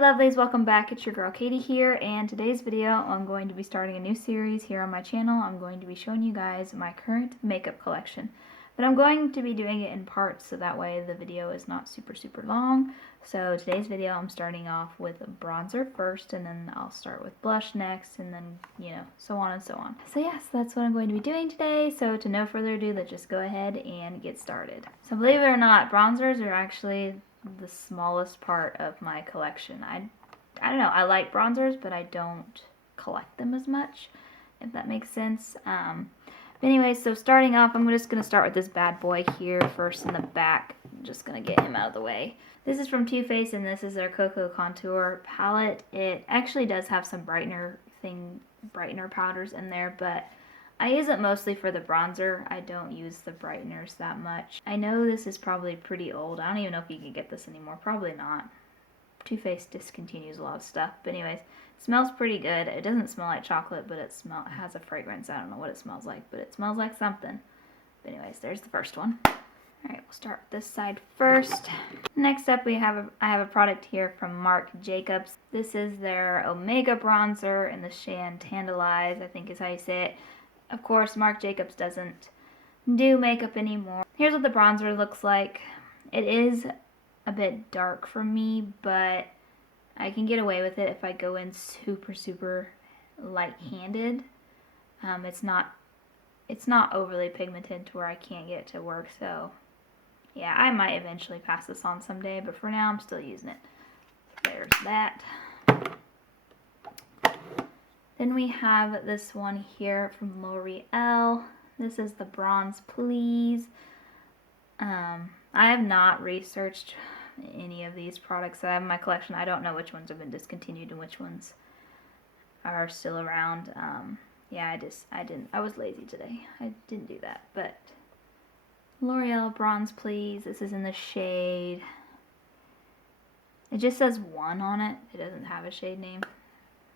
lovelies, welcome back. It's your girl Katie here, and today's video I'm going to be starting a new series here on my channel. I'm going to be showing you guys my current makeup collection, but I'm going to be doing it in parts so that way the video is not super long. So today's video I'm starting off with a bronzer first, and then I'll start with blush next, and then so on and so on. So yes, that's what I'm going to be doing today. So to no further ado, let's just go ahead and get started. So believe it or not, bronzers are actually the smallest part of my collection. I don't know, I like bronzers, but I don't collect them as much, if that makes sense. But anyway, so starting off, I'm just going to start with this bad boy here first in the back. I'm just going to get him out of the way. This is from Too Faced, and this is their Cocoa Contour palette. It actually does have some brightener powders in there, but I use it mostly for the bronzer. I don't use the brighteners that much. I know this is probably pretty old. I don't even know if you can get this anymore. Probably not. Too Faced discontinues a lot of stuff. But anyways, it smells pretty good. It doesn't smell like chocolate, but it has a fragrance. I don't know what it smells like, but it smells like something. But anyways, there's the first one. Alright, we'll start this side first. Next up, I have a product here from Marc Jacobs. This is their Omega Bronzer in the shade Tantalize, I think is how you say it. Of course, Marc Jacobs doesn't do makeup anymore. Here's what the bronzer looks like. It is a bit dark for me, but I can get away with it if I go in super light-handed. It's not overly pigmented to where I can't get it to work, so yeah, I might eventually pass this on someday, but for now I'm still using it. So there's that. Then we have this one here from L'Oreal. This is the Bronze Please. I have not researched any of these products that I have in my collection. I don't know which ones have been discontinued and which ones are still around. Yeah, I was lazy today. I didn't do that. But L'Oreal Bronze Please. This is in the shade. It just says 1 on it. It doesn't have a shade name.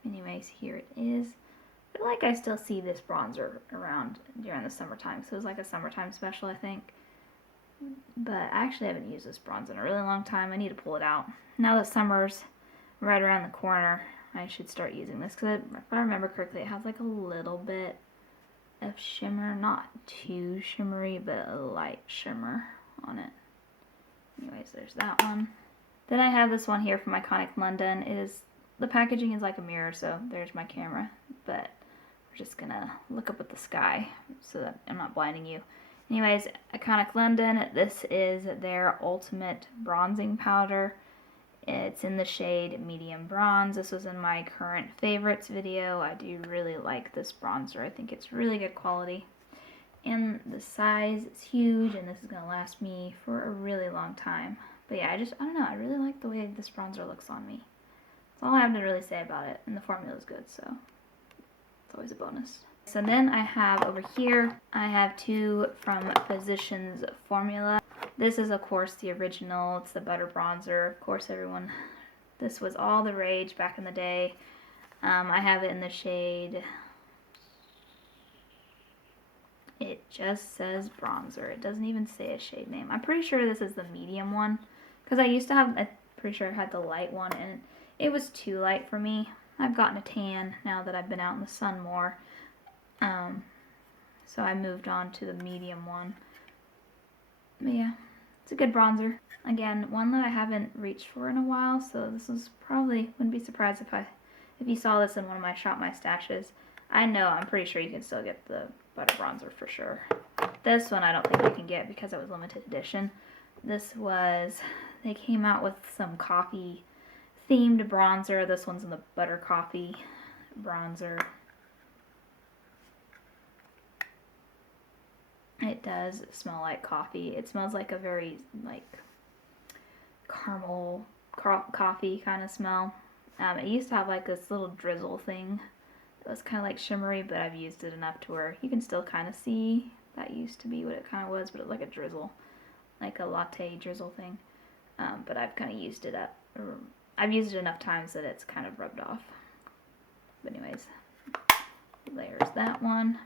Anyways, here it is. I feel like I still see this bronzer around during the summertime. So it was like a summertime special, I think. But I actually haven't used this bronzer in a really long time. I need to pull it out. Now that summer's right around the corner, I should start using this. Because if I remember correctly, it has like a little bit of shimmer. Not too shimmery, but a light shimmer on it. Anyways, there's that one. Then I have this one here from Iconic London. The packaging is like a mirror, so there's my camera, but we're just gonna look up at the sky so that I'm not blinding you. Anyways, Iconic London, this is their Ultimate Bronzing Powder. It's in the shade Medium Bronze. This was in my current favorites video. I do really like this bronzer. I think it's really good quality. And the size is huge, and this is gonna last me for a really long time. But yeah, I don't know, I really like the way this bronzer looks on me. That's all I have to really say about it, and the formula is good, so it's always a bonus. So then I have over here, I have two from Physicians Formula. This is of course the original. It's the butter bronzer. Of course, this was all the rage back in the day. I have it in the shade, it just says bronzer. It doesn't even say a shade name. I'm pretty sure this is the medium one, because I'm pretty sure I had the light one, and it was too light for me. I've gotten a tan now that I've been out in the sun more. So I moved on to the medium one. But yeah, it's a good bronzer. Again, one that I haven't reached for in a while, so this was wouldn't be surprised if you saw this in one of my Shop My Stashes. I'm pretty sure you can still get the butter bronzer for sure. This one I don't think you can get because it was limited edition. They came out with some coffee themed bronzer. This one's in the butter coffee bronzer. It does smell like coffee. It smells like a very caramel coffee kind of smell. It used to have like this little drizzle thing. It was kind of like shimmery, but I've used it enough to where you can still kind of see that used to be what it kind of was, but it was like a drizzle, like a latte drizzle thing. But I've kind of used it up. I've used it enough times that it's kind of rubbed off. But anyways, there's that one.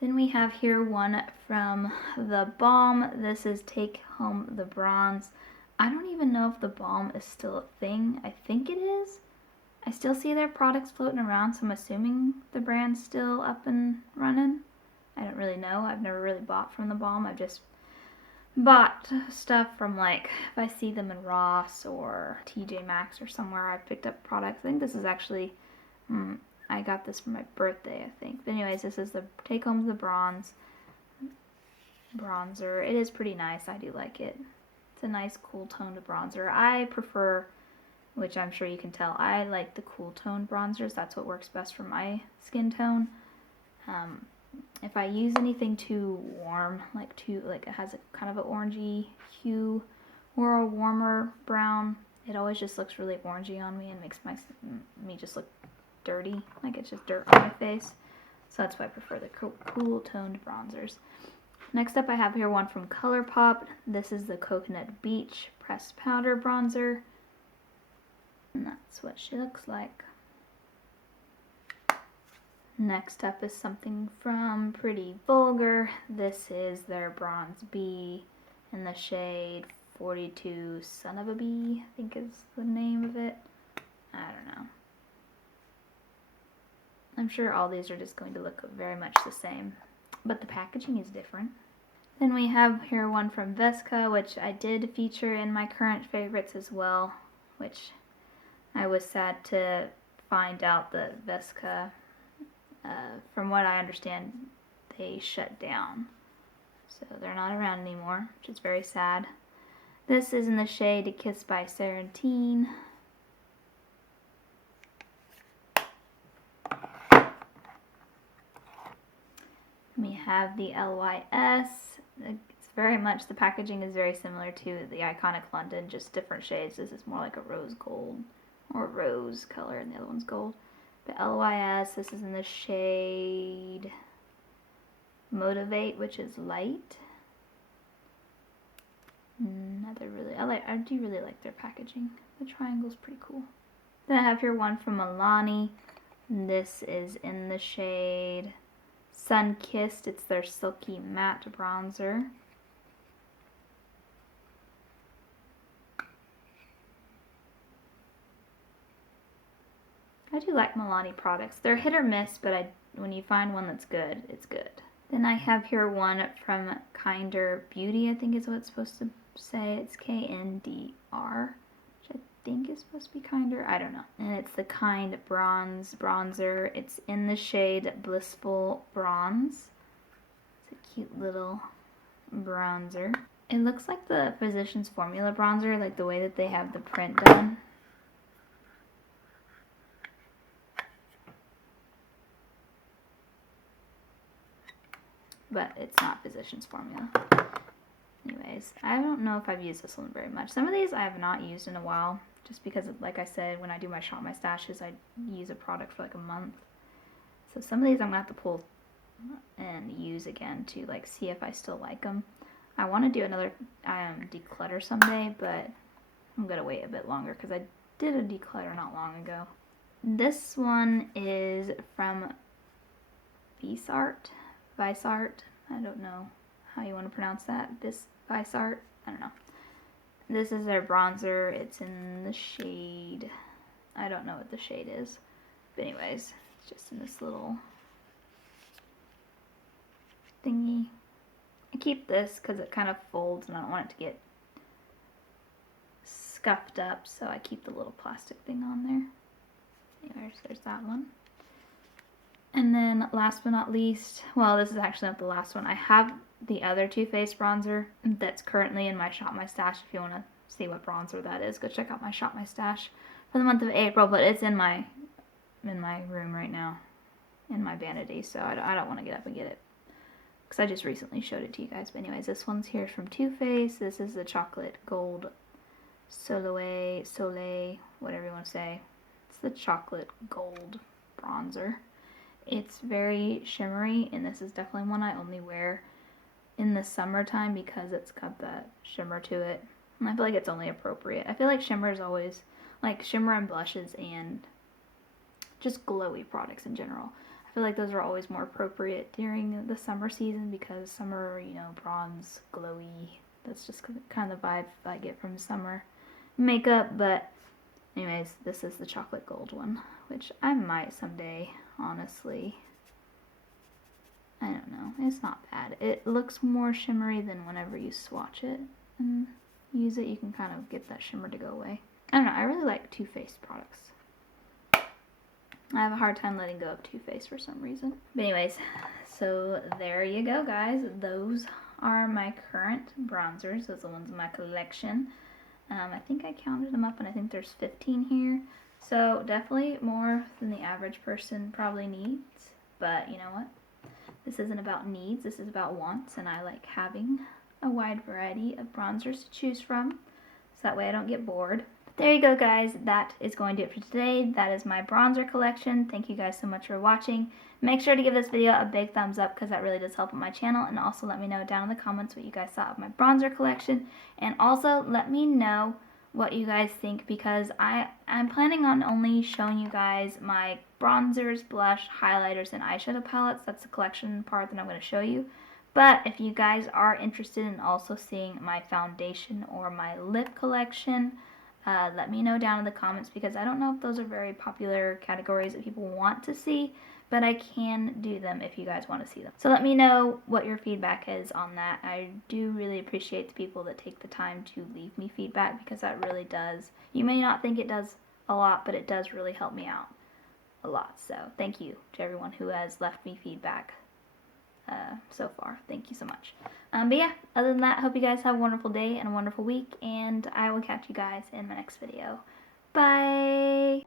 Then we have here one from The Balm. This is Take Home the Bronze. I don't even know if the balm is still a thing. I think it is. I still see their products floating around, so I'm assuming the brand's still up and running. I don't really know. I've never really bought from the balm. I've just bought stuff from, like, if I see them in Ross or TJ Maxx or somewhere, I've picked up products. I think this is actually, I got this for my birthday, I think. But anyways, this is the Take Home the Bronze bronzer. It is pretty nice. I do like it. It's a nice cool toned bronzer. I prefer, which I'm sure you can tell, I like the cool toned bronzers. That's what works best for my skin tone. If I use anything too warm, like it has a kind of an orangey hue or a warmer brown, it always just looks really orangey on me and makes me just look dirty, like it's just dirt on my face. So that's why I prefer the cool toned bronzers. Next up I have here one from ColourPop. This is the Coconut Beach Pressed Powder Bronzer. And that's what she looks like. Next up is something from Pretty Vulgar. This is their Bronze Bee in the shade 42 Son of a Bee, I think is the name of it. I don't know. I'm sure all these are just going to look very much the same, but the packaging is different. Then we have here one from Vesca, which I did feature in my current favorites as well, which I was sad to find out that Vesca, from what I understand, they shut down. So they're not around anymore, which is very sad. This is in the shade Kissed by Serentine. We have the LYS. It's very much, the packaging is very similar to the Iconic London, just different shades. This is more like a rose gold or rose color, and the other one's gold. The LYS, this is in the shade Motivate, which is light. I do really like their packaging. The triangle's pretty cool. Then I have here one from Milani. This is in the shade Sun Kissed. It's their Silky Matte Bronzer. I do like Milani products. They're hit or miss, but when you find one that's good, it's good. Then I have here one from Kinder Beauty, I think is what it's supposed to say. It's KNDR, which I think is supposed to be Kinder. I don't know. And it's the Kind Bronze Bronzer. It's in the shade Blissful Bronze. It's a cute little bronzer. It looks like the Physicians Formula bronzer, like the way that they have the print done. But it's not Physicians Formula. Anyways, I don't know if I've used this one very much. Some of these I have not used in a while, just because, like I said, when I do my Shop My Stashes, I use a product for like a month. So some of these I'm going to have to pull and use again to like see if I still like them. I want to do another declutter someday, but I'm going to wait a bit longer because I did a declutter not long ago. This one is from Viseart. I don't know how you want to pronounce that. Viseart. I don't know. This is their bronzer. It's in the shade, I don't know what the shade is. But anyways, it's just in this little thingy. I keep this because it kind of folds and I don't want it to get scuffed up, so I keep the little plastic thing on there. Anyways, there's that one. And then last but not least, well, this is actually not the last one. I have the other Too Faced bronzer that's currently in my Shop My Stash. If you want to see what bronzer that is, go check out my Shop My Stash for the month of April. But it's in my room right now, in my vanity, so I don't want to get up and get it because I just recently showed it to you guys. But anyways, this one's here from Too Faced. This is the chocolate gold Soleil, whatever you want to say. It's the chocolate gold bronzer. It's very shimmery, and this is definitely one I only wear in the summertime because it's got that shimmer to it. And I feel like it's only appropriate. I feel like shimmer is always, like shimmer and blushes and just glowy products in general. I feel like those are always more appropriate during the summer season because summer, you know, bronze, glowy That's just kind of the vibe I get from summer makeup. But anyways, this is the chocolate gold one, which I might someday, honestly. I don't know. It's not bad. It looks more shimmery than whenever you swatch it and use it. You can kind of get that shimmer to go away. I don't know. I really like Too Faced products. I have a hard time letting go of Too Faced for some reason. But anyways, so there you go, guys. Those are my current bronzers. Those are the ones in my collection. I think I counted them up, and I think there's 15 here. So definitely more than the average person probably needs. But you know what? This isn't about needs. This is about wants, and I like having a wide variety of bronzers to choose from. So that way I don't get bored. There you go, guys. That is going to do it for today. That is my bronzer collection. Thank you guys so much for watching. Make sure to give this video a big thumbs up because that really does help on my channel. And also let me know down in the comments what you guys thought of my bronzer collection. And also let me know what you guys think, because I'm planning on only showing you guys my bronzers, blush, highlighters, and eyeshadow palettes. That's the collection part that I'm going to show you. But if you guys are interested in also seeing my foundation or my lip collection, let me know down in the comments, because I don't know if those are very popular categories that people want to see, but I can do them if you guys want to see them. So let me know what your feedback is on that. I do really appreciate the people that take the time to leave me feedback, because that really does. You may not think it does a lot, but it does really help me out a lot. So thank you to everyone who has left me feedback so far. Thank you so much. But yeah, other than that, I hope you guys have a wonderful day and a wonderful week, and I will catch you guys in my next video. Bye!